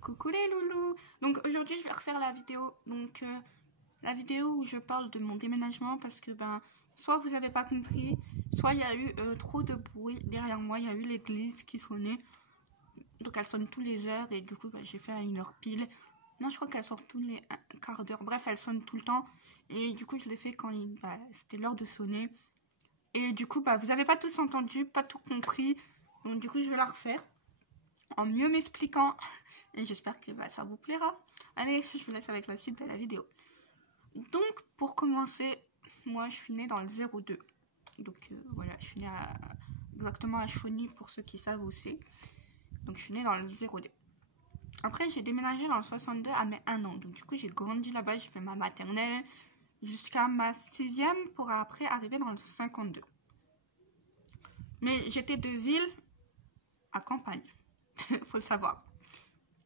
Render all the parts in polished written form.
Coucou les loulous. Donc aujourd'hui je vais refaire la vidéo. Donc la vidéo où je parle de mon déménagement parce que soit vous avez pas compris, soit il y a eu trop de bruit derrière moi. Il y a eu l'église qui sonnait. Donc elle sonne tous les heures et du coup j'ai fait à 1h pile. Non, je crois qu'elle sort tous les quarts d'heure. Bref, elle sonne tout le temps. Et du coup je l'ai fait quand c'était l'heure de sonner. Et du coup vous avez pas tous entendu, pas tout compris. Donc du coup je vais la refaire en mieux m'expliquant. Et j'espère que ça vous plaira. Allez, je vous laisse avec la suite de la vidéo. Donc, pour commencer, moi, je suis née dans le 02. Donc, voilà, je suis née exactement à Chauny, pour ceux qui savent où c'est. Donc, je suis née dans le 02. Après, j'ai déménagé dans le 62 à mes 1 an. Donc, du coup, j'ai grandi là-bas, j'ai fait ma maternelle jusqu'à ma 6e pour après arriver dans le 52. Mais j'étais de ville à campagne. Faut le savoir.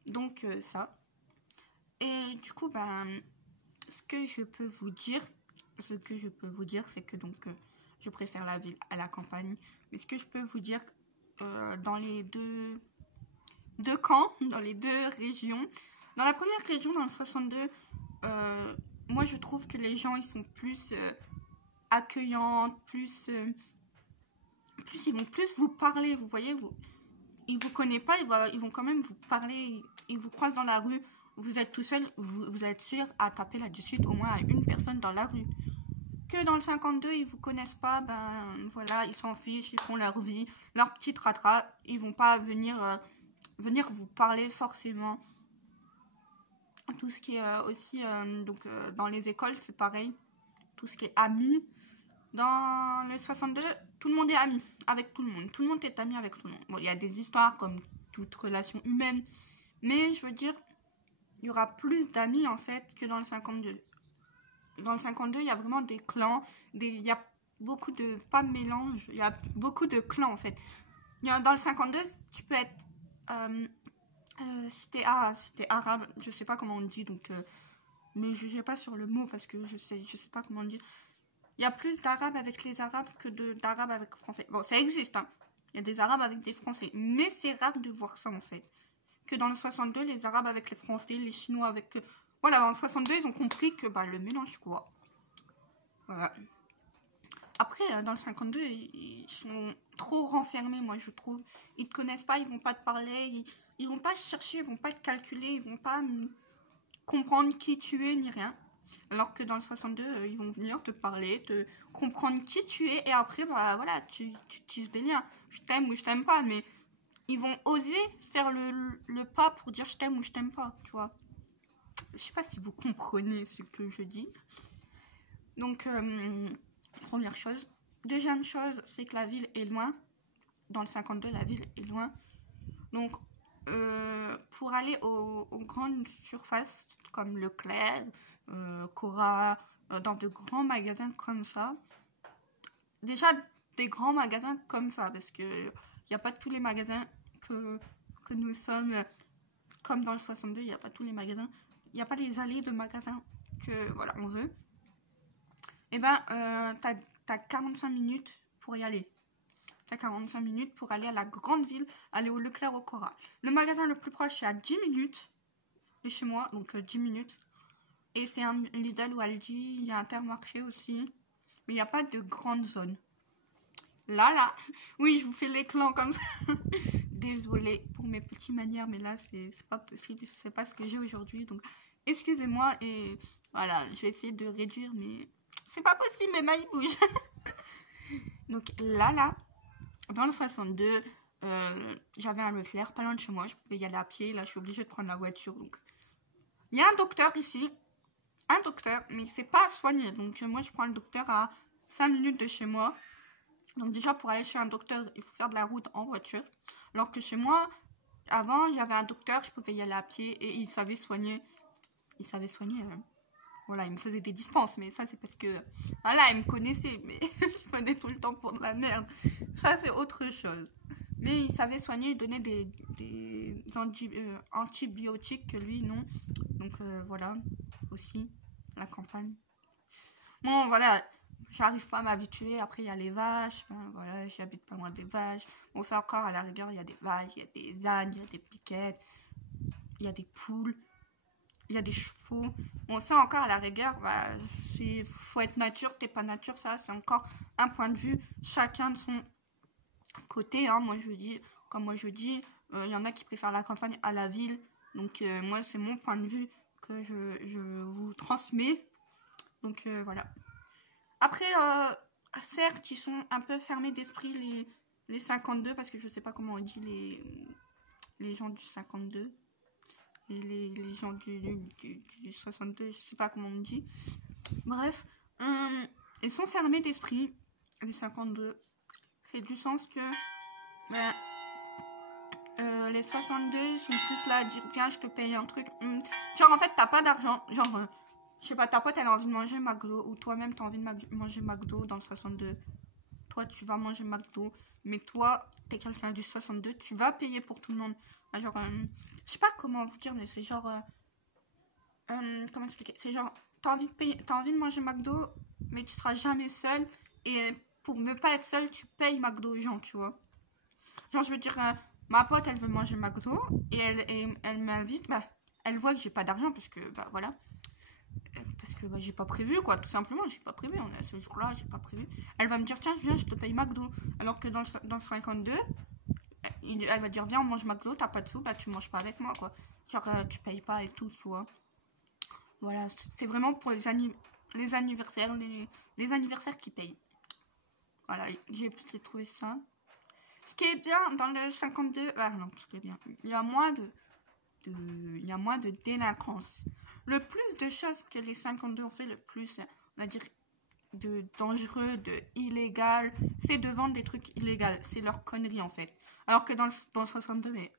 Donc ça. Et du coup, ce que je peux vous dire, c'est que donc je préfère la ville à la campagne. Mais ce que je peux vous dire, dans les deux camps, dans les deux régions, dans la première région, dans le 62, moi je trouve que les gens ils sont plus accueillants, plus ils vont plus vous parler, vous voyez, ils vous connaissent pas, ils vont quand même vous parler, ils vous croisent dans la rue, vous êtes tout seul, vous êtes sûr à taper là de suite au moins à une personne dans la rue. Que dans le 52, ils vous connaissent pas, voilà, ils s'en fichent, ils font leur vie, leur petite ratra, ils vont pas venir vous parler forcément. Tout ce qui est aussi, dans les écoles, c'est pareil, tout ce qui est amis. Dans le 62, tout le monde est ami avec tout le monde. Tout le monde est ami avec tout le monde. Bon, il y a des histoires comme toute relation humaine. Mais je veux dire, il y aura plus d'amis en fait que dans le 52. Dans le 52, il y a vraiment des clans. Il y a beaucoup de... Pas mélange. Il y a beaucoup de clans en fait. Dans le 52, tu peux être... si t'es arabe, je sais pas comment on dit. Donc, ne jugez pas sur le mot parce que je sais pas comment on dit. Il y a plus d'arabes avec les arabes que d'arabes avec les français. Bon, ça existe, hein. Il y a des arabes avec des français. Mais c'est rare de voir ça, en fait. Que dans le 62, les arabes avec les français, les chinois avec... Voilà, dans le 62, ils ont compris que le mélange, quoi. Voilà. Après, dans le 52, ils sont trop renfermés, moi, je trouve. Ils te connaissent pas, ils vont pas te parler. Ils vont pas chercher, ils vont pas te calculer. Ils vont pas comprendre qui tu es, ni rien. Alors que dans le 62, ils vont venir te parler, te comprendre qui tu es. Et après, voilà, tu tisses des liens. Je t'aime ou je t'aime pas. Mais ils vont oser faire le pas pour dire je t'aime ou je t'aime pas, tu vois. Je sais pas si vous comprenez ce que je dis. Donc, première chose. Deuxième chose, c'est que la ville est loin. Dans le 52, la ville est loin. Donc, pour aller aux grandes surfaces comme Leclerc, Cora, dans de grands magasins comme ça. Déjà, des grands magasins comme ça, parce que il n'y a pas tous les magasins que nous sommes, comme dans le 62, il n'y a pas tous les magasins. Il n'y a pas les allées de magasins que, voilà, on veut. Et t'as 45 minutes pour y aller. T'as 45 minutes pour aller à la grande ville, aller au Leclerc, au Cora. Le magasin le plus proche, c'est à 10 minutes de chez moi, donc 10 minutes. Et c'est un Lidl ou Aldi, il y a Intermarché aussi. Mais il n'y a pas de grande zone. Là, oui, je vous fais les clans comme ça. Désolée pour mes petites manières, mais là, c'est pas possible. C'est pas ce que j'ai aujourd'hui, donc excusez-moi. Et voilà, je vais essayer de réduire, mais c'est pas possible, mes mailles bougent. Donc là, dans le 62, j'avais un Leclerc, pas loin de chez moi. Je pouvais y aller à pied. Là, je suis obligée de prendre la voiture. Donc, il y a un docteur ici. Un docteur, mais c'est pas soigné. Donc, moi, je prends le docteur à 5 minutes de chez moi. Donc, déjà, pour aller chez un docteur, il faut faire de la route en voiture. Alors que chez moi, avant, il y avait un docteur, je pouvais y aller à pied et il savait soigner. Il savait soigner. Voilà, il me faisait des dispenses, mais ça, c'est parce que... Voilà, il me connaissait, mais je prenais tout le temps pour de la merde. Ça, c'est autre chose. Mais il savait soigner, il donnait des antibiotiques que lui, non. Donc, voilà, aussi, la campagne. Bon, voilà, j'arrive pas à m'habituer. Après, il y a les vaches. Voilà, j'habite pas loin des vaches. Bon, ça encore, à la rigueur, il y a des vaches, il y a des ânes, il y a des piquettes. il y a des poules, il y a des chevaux. Bon, ça encore, à la rigueur, bah, faut être nature, t'es pas nature, ça, c'est encore un point de vue, chacun de son côté, hein. Moi, je dis, comme moi je dis, il y en a qui préfèrent la campagne à la ville. Donc, moi, c'est mon point de vue que je vous transmets. Donc, voilà. Après, certes, ils sont un peu fermés d'esprit, les 52, parce que je sais pas comment on dit les gens du 52. Et les gens du 62, je sais pas comment on dit. Bref, ils sont fermés d'esprit, les 52. C'est du sens que ben, les 62 ils sont plus là à dire tiens, je te paye un truc. Genre, en fait, t'as pas d'argent. Genre, je sais pas, ta pote elle a envie de manger McDo, ou toi-même t'as envie de manger McDo dans le 62. Toi, tu vas manger McDo, mais toi, t'es quelqu'un du 62, tu vas payer pour tout le monde. Genre, je sais pas comment vous dire, mais c'est genre. Comment expliquer? C'est genre, t'as envie de manger McDo, mais tu seras jamais seul. Et pour ne pas être seul, tu payes McDo aux gens, tu vois. Genre, je veux dire, ma pote, elle veut manger McDo, et elle m'invite, bah, elle voit que j'ai pas d'argent, parce que, bah, voilà. Parce que bah, j'ai pas prévu, quoi, tout simplement, j'ai pas prévu. On est à ce jour-là, j'ai pas prévu. Elle va me dire, tiens, viens, je te paye McDo. Alors que dans le 52, elle va dire, viens, on mange McDo, t'as pas de sous, bah, tu manges pas avec moi, quoi. Genre, tu payes pas et tout, tu vois. Voilà, c'est vraiment pour les anniversaires, les anniversaires qui payent. Voilà, j'ai trouvé ça. Ce qui est bien dans le 52, ah non, ce qui est bien, il y a moins de délinquance. Le plus de choses que les 52 ont fait, le plus, on va dire, de dangereux, de illégal, c'est de vendre des trucs illégaux. C'est leur connerie, en fait. Alors que dans le 62, mais...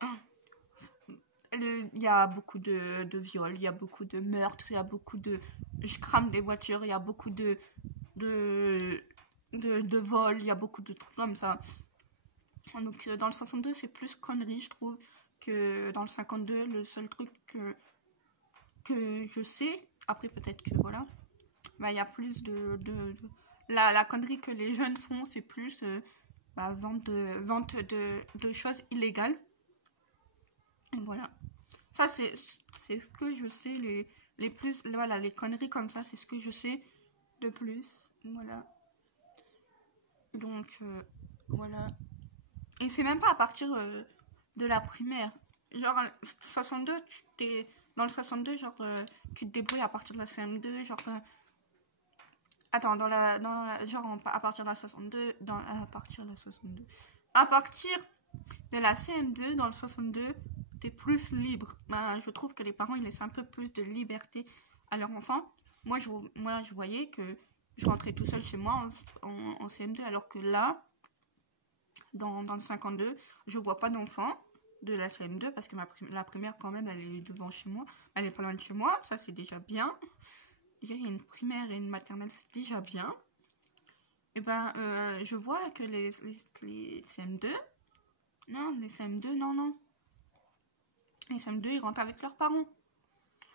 il y a beaucoup de viols, il y a beaucoup de meurtres, il y a beaucoup de... Je crame des voitures, il y a beaucoup de vols, il y a beaucoup de trucs comme ça. Donc dans le 62, c'est plus connerie, je trouve, que dans le 52, le seul truc que je sais, après peut-être que voilà, bah, il y a plus la connerie que les jeunes font, c'est plus vente de choses illégales. Voilà. Ça, c'est ce que je sais, les plus, voilà, les conneries comme ça, c'est ce que je sais de plus. Voilà. Donc, voilà. Et c'est même pas à partir de la primaire. Genre, 62, dans le 62, genre, tu te débrouilles à partir de la CM2, genre... attends, genre, à partir de la 62, à partir de la 62... À partir de la CM2, dans le 62... t'es plus libre. Ben, je trouve que les parents ils laissent un peu plus de liberté à leur enfant. Moi je voyais que je rentrais tout seul chez moi en CM2, alors que là, dans le 52, je vois pas d'enfants de la CM2 parce que la primaire quand même elle est devant chez moi, elle est pas loin de chez moi, ça c'est déjà bien. Déjà il y a une primaire et une maternelle, c'est déjà bien. Et ben je vois que les CM2, non, les CM2, non. Les CM2, ils rentrent avec leurs parents.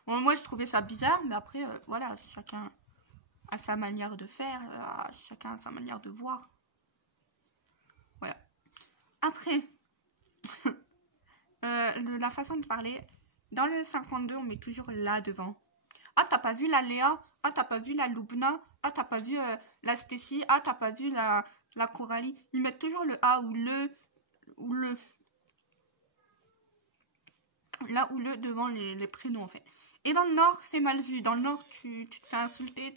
Bon, moi, je trouvais ça bizarre, mais après, voilà, chacun a sa manière de faire, chacun a sa manière de voir. Voilà. Après, la façon de parler, dans le 52, on met toujours là devant. Ah, t'as pas vu la Léa? Ah, t'as pas vu la Loubna? Ah, t'as pas vu la Stécie? Ah, t'as pas vu la Coralie? Ils mettent toujours le A ou le... Là ou le devant les prénoms en fait. Et dans le Nord, c'est mal vu. Dans le Nord, tu te fais insulter,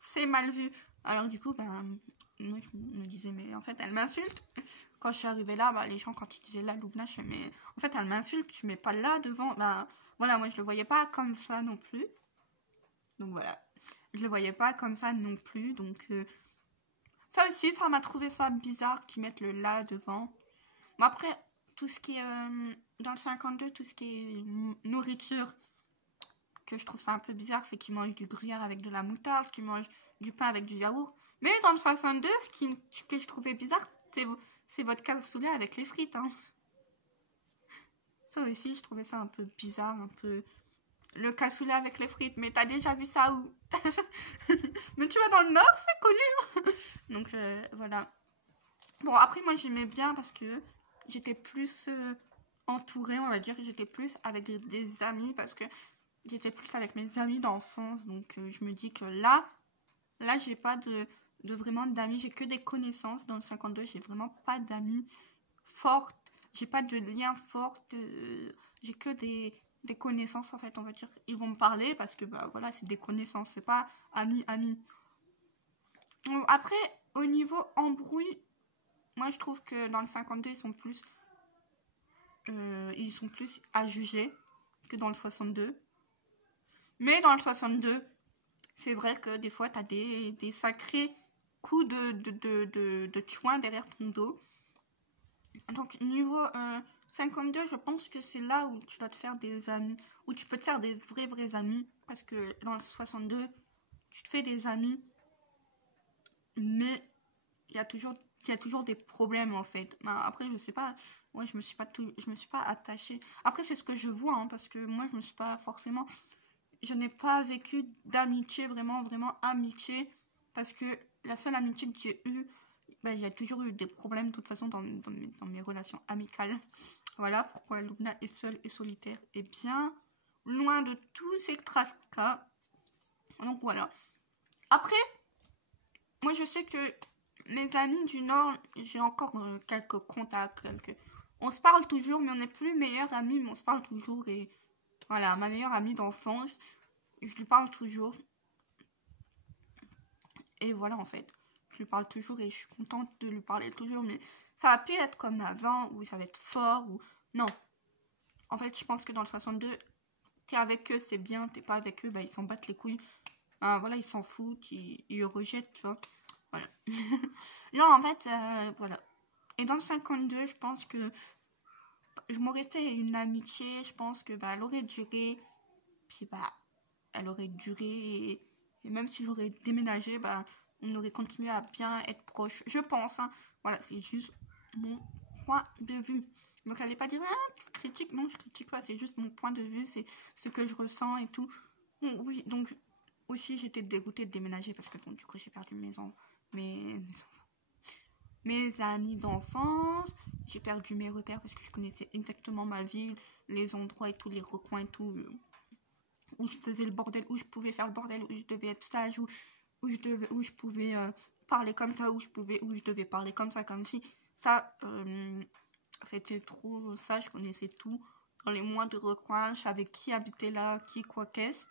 c'est mal vu. Alors du coup, ben, moi je me disais, mais en fait, elle m'insulte. Quand je suis arrivée là, bah, les gens, quand ils disaient là, Loubna, je fais, mais en fait, elle m'insulte, tu mets pas là devant. Ben, voilà, moi je le voyais pas comme ça non plus. Donc voilà, je le voyais pas comme ça non plus. Donc ça aussi, ça m'a trouvé ça bizarre qu'ils mettent le là devant. Mais après, tout ce qui est dans le 52, tout ce qui est nourriture, que je trouve ça un peu bizarre, c'est qu'ils mangent du gruyère avec de la moutarde, qu'ils mangent du pain avec du yaourt. Mais dans le 62, ce que je trouvais bizarre, c'est votre cassoulet avec les frites. Hein. Ça aussi, je trouvais ça un peu bizarre, un peu... Le cassoulet avec les frites, mais t'as déjà vu ça où? Mais tu vois, dans le Nord, c'est connu. Donc, voilà. Bon, après, moi, j'aimais bien parce que j'étais plus entourée, on va dire. J'étais plus avec des amis parce que j'étais plus avec mes amis d'enfance. Donc, je me dis que là, j'ai pas de vraiment d'amis. J'ai que des connaissances. Dans le 52, j'ai vraiment pas d'amis fortes. J'ai pas de liens forts. J'ai que des connaissances, en fait, on va dire. Ils vont me parler parce que, bah voilà, c'est des connaissances. C'est pas amis. Après, au niveau embrouille, moi, je trouve que dans le 52, ils sont plus à juger que dans le 62. Mais dans le 62, c'est vrai que des fois, tu as des sacrés coups de chouin derrière ton dos. Donc, niveau 52, je pense que c'est là où tu dois te faire des amis. Où tu peux te faire des vrais amis. Parce que dans le 62, tu te fais des amis. Mais il y a toujours des problèmes, en fait. Ben, après, je sais pas. Ouais, je me suis pas attachée. Après, c'est ce que je vois, hein, parce que moi, je me suis pas forcément... Je n'ai pas vécu d'amitié, vraiment amitié. Parce que la seule amitié que j'ai eue, ben, il y a toujours eu des problèmes, de toute façon, dans mes relations amicales. Voilà pourquoi Luna est seule et solitaire et bien loin de tous ces tracas. Donc voilà. Après, moi, je sais que mes amis du Nord, j'ai encore quelques contacts. On se parle toujours, mais on n'est plus meilleurs amis, mais on se parle toujours. Et voilà, ma meilleure amie d'enfance, je lui parle toujours. Et voilà, en fait. Je lui parle toujours et je suis contente de lui parler toujours. Mais ça va plus être comme avant, où ça va être fort, ou... Non. En fait, je pense que dans le 62, t'es avec eux, c'est bien. T'es pas avec eux, bah, ils s'en battent les couilles. Voilà, ils s'en foutent, ils rejettent, tu vois. Voilà. Genre, en fait, voilà. Et dans le 52, je pense que je m'aurais fait une amitié, je pense que bah, elle aurait duré, puis bah, elle aurait duré, et même si j'aurais déménagé, bah, on aurait continué à bien être proches, je pense, hein. Voilà, c'est juste mon point de vue. Donc, allez pas dire, ah, tu critiques, non, je critique pas, c'est juste mon point de vue, c'est ce que je ressens et tout. Bon, oui, donc, aussi, j'étais dégoûtée de déménager parce que, bon, du coup, j'ai perdu mes amis d'enfance, j'ai perdu mes repères parce que je connaissais exactement ma ville, les endroits et tous les recoins et tout, où je faisais le bordel, où je pouvais faire le bordel, où je devais être sage, où je pouvais parler comme ça, où je devais parler comme ça, comme si. Ça, c'était trop ça, je connaissais tout. Dans les moindres recoins, je savais qui habitait là, qui quoi qu'est-ce.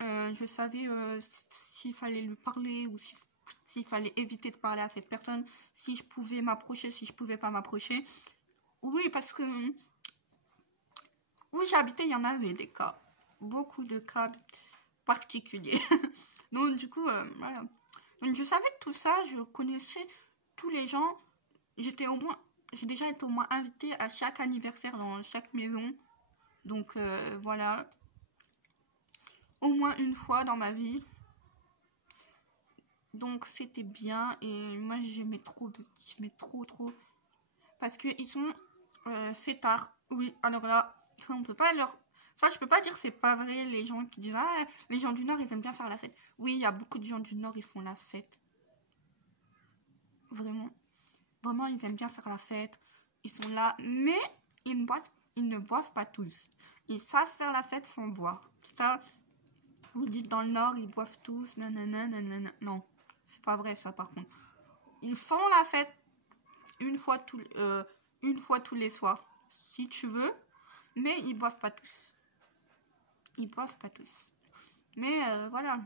Je savais s'il fallait lui parler ou s'il fallait éviter de parler à cette personne, si je pouvais m'approcher, si je pouvais pas m'approcher. Oui, parce que où j'habitais, il y en avait des cas. Beaucoup de cas particuliers. Donc, du coup, voilà. Donc, je savais tout ça, je connaissais tous les gens. J'ai déjà été au moins invitée à chaque anniversaire dans chaque maison. Donc, voilà. Au moins une fois dans ma vie. Donc c'était bien et moi j'aimais trop trop parce que ils sont fêtards. Oui, alors là, ça on peut pas ça je peux pas dire c'est pas vrai les gens qui disent ah les gens du Nord ils aiment bien faire la fête. Oui, il y a beaucoup de gens du Nord ils font la fête. Vraiment ils aiment bien faire la fête. Ils sont là mais ils ne boivent pas tous. Ils savent faire la fête sans boire. Ça vous dites dans le Nord ils boivent tous nanana. Non. C'est pas vrai ça par contre. Ils font la fête une fois tous les soirs, si tu veux, mais ils boivent pas tous. Ils boivent pas tous. Mais voilà.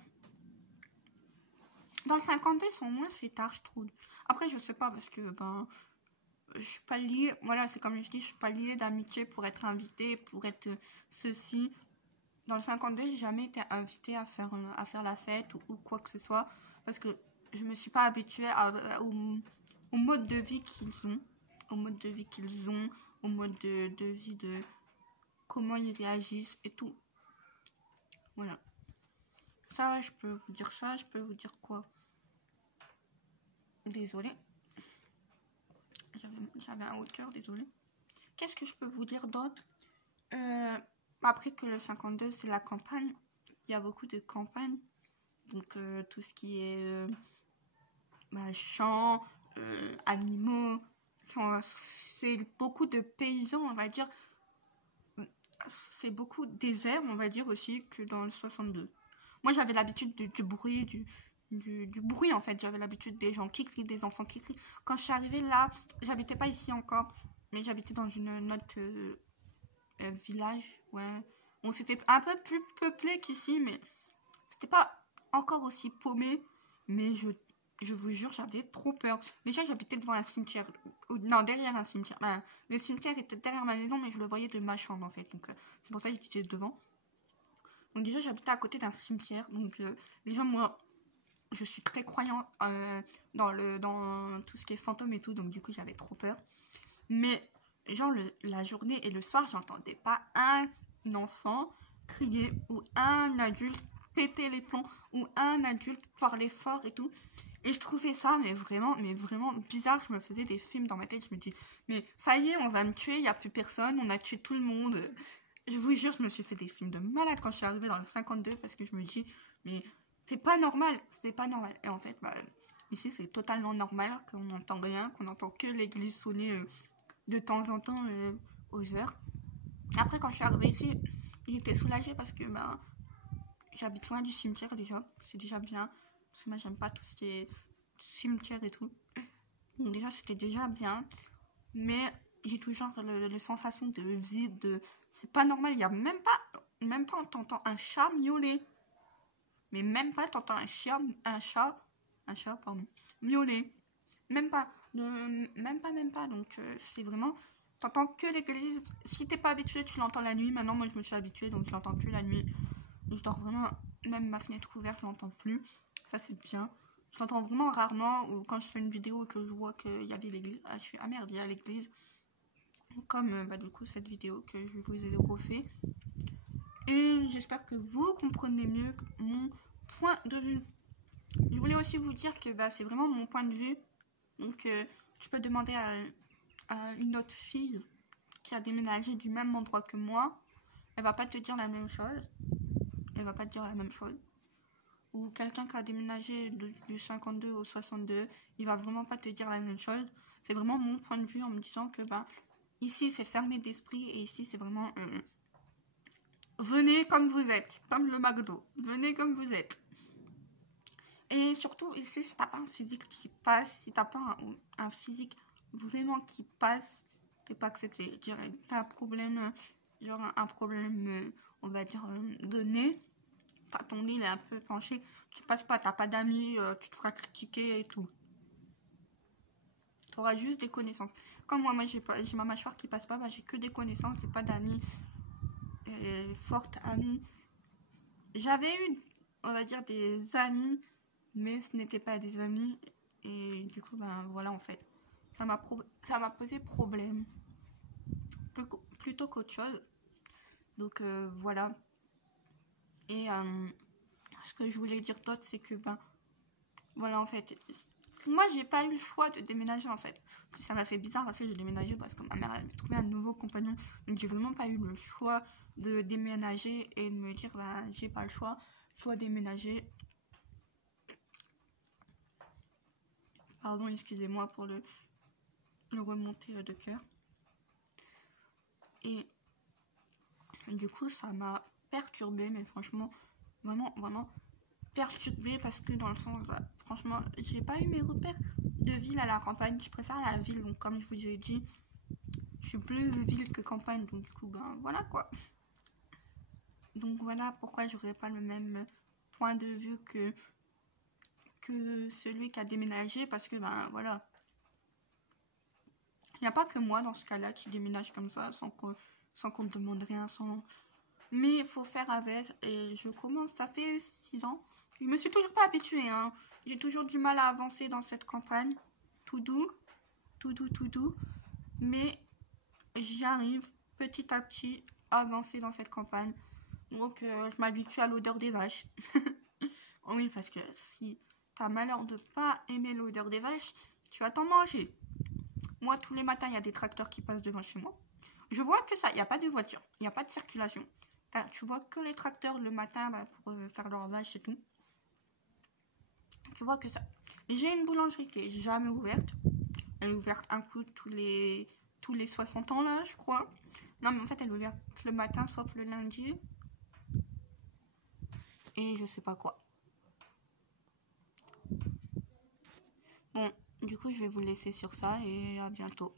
Dans le 50, ils sont moins fêtards, je trouve. Après, je sais pas parce que ben, je suis pas liée. Voilà, c'est comme je dis, je suis pas liée d'amitié pour être invitée, pour être ceci. Dans le 52, j'ai jamais été invitée à faire la fête ou quoi que ce soit parce que je me suis pas habituée au mode de vie qu'ils ont, au mode de vie de comment ils réagissent et tout. Voilà. Ça, je peux vous dire ça, je peux vous dire quoi? Désolée. J'avais un haut de cœur, désolée. Qu'est-ce que je peux vous dire d'autre? Après que le 52, c'est la campagne. Il y a beaucoup de campagnes. Donc, tout ce qui est champs, animaux, C'est beaucoup de paysans, on va dire. C'est beaucoup désert, on va dire aussi, que dans le 62. Moi, j'avais l'habitude du bruit, du bruit, en fait. J'avais l'habitude des gens qui crient, des enfants qui crient. Quand je suis arrivée là, j'habitais pas ici encore, mais j'habitais dans une autre village, ouais. Bon, c'était un peu plus peuplé qu'ici, mais c'était pas encore aussi paumé. Mais je vous jure, j'avais trop peur. Déjà, j'habitais devant un cimetière. Non, derrière un cimetière. Ben, le cimetière était derrière ma maison, mais je le voyais de ma chambre, en fait. Donc, c'est pour ça que j'étais devant. Donc, déjà, j'habitais à côté d'un cimetière. Donc, déjà, moi, je suis très croyant dans tout ce qui est fantôme et tout. Donc, du coup, j'avais trop peur. Mais, genre, la journée et le soir, j'entendais pas un enfant crier ou un adulte péter les plombs ou un adulte parler fort et tout. Et je trouvais ça, mais vraiment bizarre. Je me faisais des films dans ma tête. Je me dis, mais ça y est, on va me tuer, il n'y a plus personne, on a tué tout le monde. Je vous jure, je me suis fait des films de malade quand je suis arrivée dans le 52 parce que je me dis, mais c'est pas normal, c'est pas normal. Et en fait, bah, ici, c'est totalement normal qu'on n'entend rien, qu'on n'entend que l'église sonner de temps en temps aux heures. Après, quand je suis arrivée ici, j'étais soulagée parce que bah, j'habite loin du cimetière déjà, c'est déjà bien. Parce que moi, j'aime pas tout ce qui est cimetière et tout. Donc déjà, c'était déjà bien. Mais j'ai toujours la sensation de vide. C'est pas normal. Il y a même pas, on t'entend un chat miauler. Mais même pas, t'entends un chat, pardon, miauler. Même pas. Même pas. Donc, c'est vraiment... T'entends que l'église. Si t'es pas habitué, tu l'entends la nuit. Maintenant, moi, je me suis habituée, donc je l'entends plus la nuit. Je dors vraiment... Même ma fenêtre ouverte, je l'entends plus. Ça, c'est bien. Je l'entends vraiment rarement. Ou quand je fais une vidéo et que je vois qu'il y avait l'église. Ah, je fais, ah merde, il y a l'église. Comme, bah, du coup, cette vidéo que je vous ai refait. Et j'espère que vous comprenez mieux mon point de vue. Je voulais aussi vous dire que bah, c'est vraiment mon point de vue. Donc, tu peux demander à une autre fille qui a déménagé du même endroit que moi. Elle va pas te dire la même chose. Elle va pas te dire la même chose. Ou quelqu'un qui a déménagé du 52 au 62, il va vraiment pas te dire la même chose. C'est vraiment mon point de vue en me disant que bah, ici c'est fermé d'esprit et ici c'est vraiment venez comme vous êtes, comme le McDo, venez comme vous êtes. Et surtout ici, si t'as pas un physique qui passe, si t'as pas un physique vraiment qui passe, t'es pas accepté. Je dirais, t'as un problème, genre un problème, on va dire, de nez. Ton nez il est un peu penché, tu passes pas, t'as pas d'amis, tu te feras critiquer et tout. Tu auras juste des connaissances. Comme moi j'ai ma mâchoire qui passe pas, bah, j'ai que des connaissances, j'ai pas d'amis fortes amies. J'avais eu, on va dire, des amis, mais ce n'était pas des amis. Et du coup, ben voilà, en fait, ça m'a posé problème plutôt qu'autre chose. Donc voilà. Et ce que je voulais dire d'autre, c'est que ben voilà, en fait, moi j'ai pas eu le choix de déménager en fait. Puis ça m'a fait bizarre parce que j'ai déménagé parce que ma mère avait trouvé un nouveau compagnon. Donc j'ai vraiment pas eu le choix de déménager et de me dire bah j'ai pas le choix, je dois déménager. Pardon, excusez-moi pour le remonter de cœur. Et du coup ça m'a perturbée, mais franchement vraiment perturbée parce que dans le sens bah, franchement j'ai pas eu mes repères de ville à la campagne, je préfère la ville. Donc comme je vous ai dit, je suis plus ville que campagne, donc du coup ben voilà quoi. Donc voilà pourquoi j'aurais pas le même point de vue que celui qui a déménagé, parce que ben voilà, il n'y a pas que moi dans ce cas là qui déménage comme ça sans qu'on me demande rien, mais il faut faire avec. Et je commence, ça fait 6 ans, je me suis toujours pas habituée, hein. J'ai toujours du mal à avancer dans cette campagne, tout doux, mais j'arrive petit à petit à avancer dans cette campagne. Donc je m'habitue à l'odeur des vaches. Oui, parce que si t'as malheur de pas aimer l'odeur des vaches, tu vas t'en manger. Moi, tous les matins, il y a des tracteurs qui passent devant chez moi. Je vois que ça, il n'y a pas de voiture, il n'y a pas de circulation. Tu vois que les tracteurs le matin bah, pour faire leur vache et tout. Tu vois que ça. J'ai une boulangerie qui est jamais ouverte. Elle est ouverte un coup tous les 60 ans là, je crois. Non, mais en fait, elle est ouverte le matin, sauf le lundi. Et je sais pas quoi. Bon, du coup, je vais vous laisser sur ça et à bientôt.